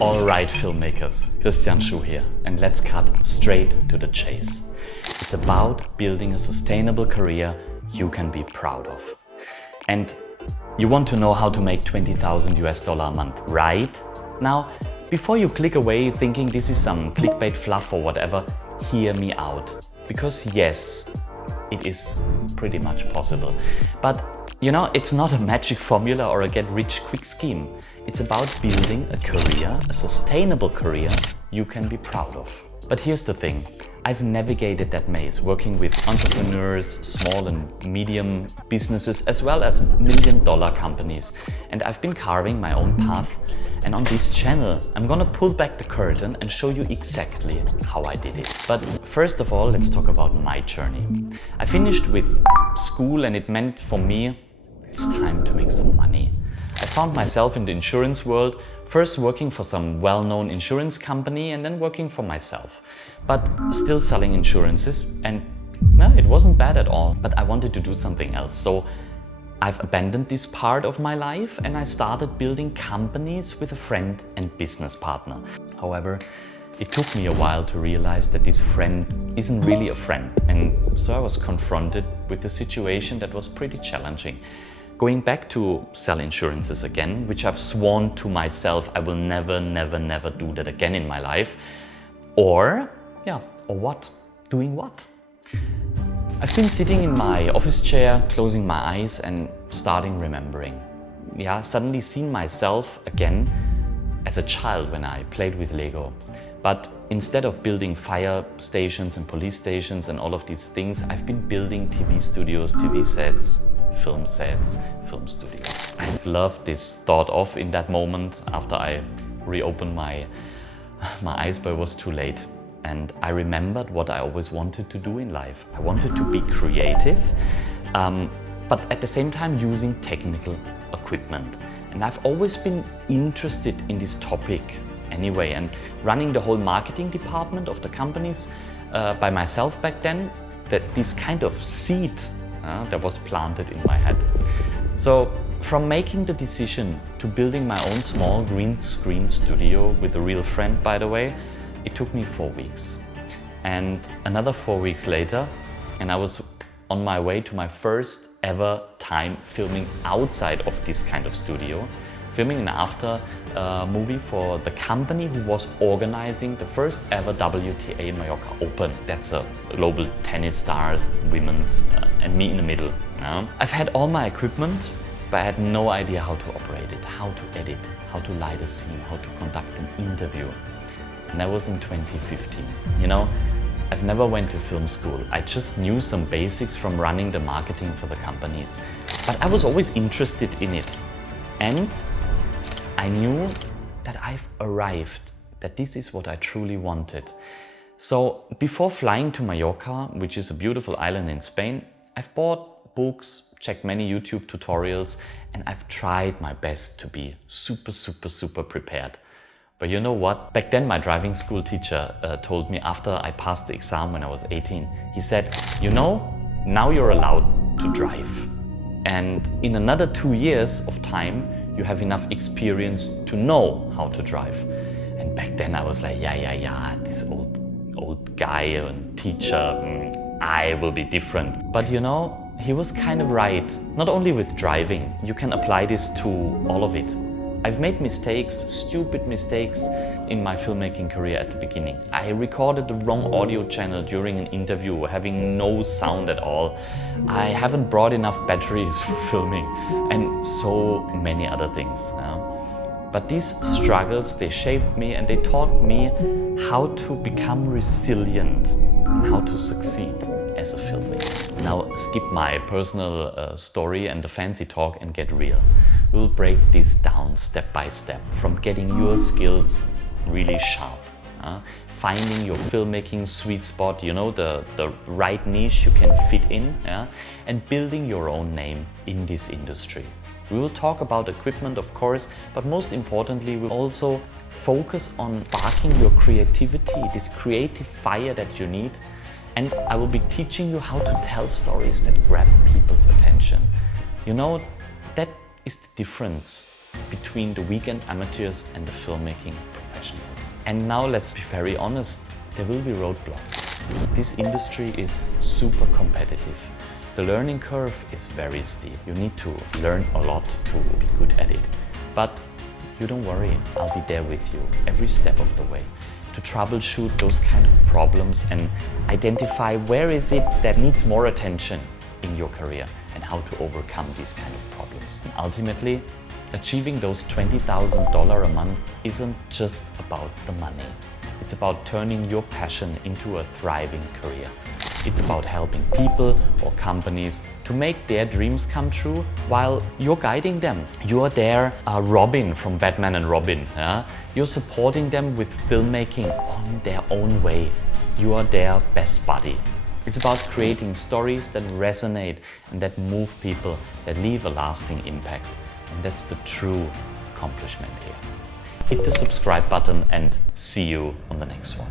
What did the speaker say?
Alright filmmakers, Christian Schuh here, and let's cut straight to the chase. It's about building a sustainable career you can be proud of. And you want to know how to make $20,000 a month, right? Now, before you click away thinking this is some clickbait fluff or whatever, hear me out. Because yes, it is pretty much possible. But you know, it's not a magic formula or a get-rich-quick scheme. It's about building a career, a sustainable career you can be proud of. But here's the thing. I've navigated that maze working with entrepreneurs, small and medium businesses, as well as million-dollar companies. And I've been carving my own path. And on this channel, I'm gonna pull back the curtain and show you exactly how I did it. But first of all, let's talk about my journey. I finished with school and it meant for me, it's time to make some money. I found myself in the insurance world, first working for some well-known insurance company and then working for myself. But still selling insurances, and no, it wasn't bad at all. But I wanted to do something else. So I've abandoned this part of my life and I started building companies with a friend and business partner. However, it took me a while to realize that this friend isn't really a friend. And so I was confronted with a situation that was pretty challenging. Going back to sell insurances again, which I've sworn to myself I will never do that again in my life. Or what? Doing what? I've been sitting in my office chair, closing my eyes and starting remembering. Suddenly seeing myself again as a child when I played with Lego. But instead of building fire stations and police stations and all of these things, I've been building TV studios, TV sets, film studios. I've loved this thought of in that moment after I reopened my eyes, but it was too late. And I remembered what I always wanted to do in life. I wanted to be creative, but at the same time using technical equipment. And I've always been interested in this topic anyway, and running the whole marketing department of the companies by myself back then, that this kind of seed that was planted in my head. So from making the decision to building my own small green screen studio with a real friend, by the way, it took me 4 weeks. And another 4 weeks later, and I was on my way to my first ever time filming outside of this kind of studio, filming an after movie for the company who was organizing the first ever WTA Mallorca Open. That's a global tennis stars, women's, and me in the middle. I've had all my equipment, but I had no idea how to operate it, how to edit, how to light a scene, how to conduct an interview. And that was in 2015. You know, I've never went to film school. I just knew some basics from running the marketing for the companies. But I was always interested in it. And I knew that I've arrived, that this is what I truly wanted. So before flying to Mallorca, which is a beautiful island in Spain, I've bought books, checked many YouTube tutorials, and I've tried my best to be super prepared. But you know what? Back then my driving school teacher told me after I passed the exam when I was 18, he said, you know, now you're allowed to drive. And in another 2 years of time, you have enough experience to know how to drive. And back then I was like, this old guy and teacher, I will be different. But you know, he was kind of right. Not only with driving, you can apply this to all of it. I've made mistakes, stupid mistakes in my filmmaking career at the beginning. I recorded the wrong audio channel during an interview, having no sound at all. I haven't brought enough batteries for filming, and so many other things. But these struggles, they shaped me and they taught me how to become resilient and how to succeed as a filmmaker. Now skip my personal story and the fancy talk and get real. We'll break this down step by step, from getting your skills really sharp, finding your filmmaking sweet spot, you know, the right niche you can fit in, and building your own name in this industry. We will talk about equipment, of course, but most importantly, we'll also focus on sparking your creativity, this creative fire that you need. And I will be teaching you how to tell stories that grab people's attention. You know, that is the difference between the weekend amateurs and the filmmaking professionals. professionals. And now let's be very honest, there will be roadblocks. This industry is super competitive. The learning curve is very steep. You need to learn a lot to be good at it. But you don't worry, I'll be there with you every step of the way to troubleshoot those kind of problems and identify where is it that needs more attention in your career and how to overcome these kind of problems. And ultimately, achieving those $20,000 a month isn't just about the money. It's about turning your passion into a thriving career. It's about helping people or companies to make their dreams come true while you're guiding them. You're their Robin from Batman and Robin. Yeah? You're supporting them with filmmaking on their own way. You are their best buddy. It's about creating stories that resonate and that move people, that leave a lasting impact. And that's the true accomplishment here. Hit the subscribe button and see you on the next one.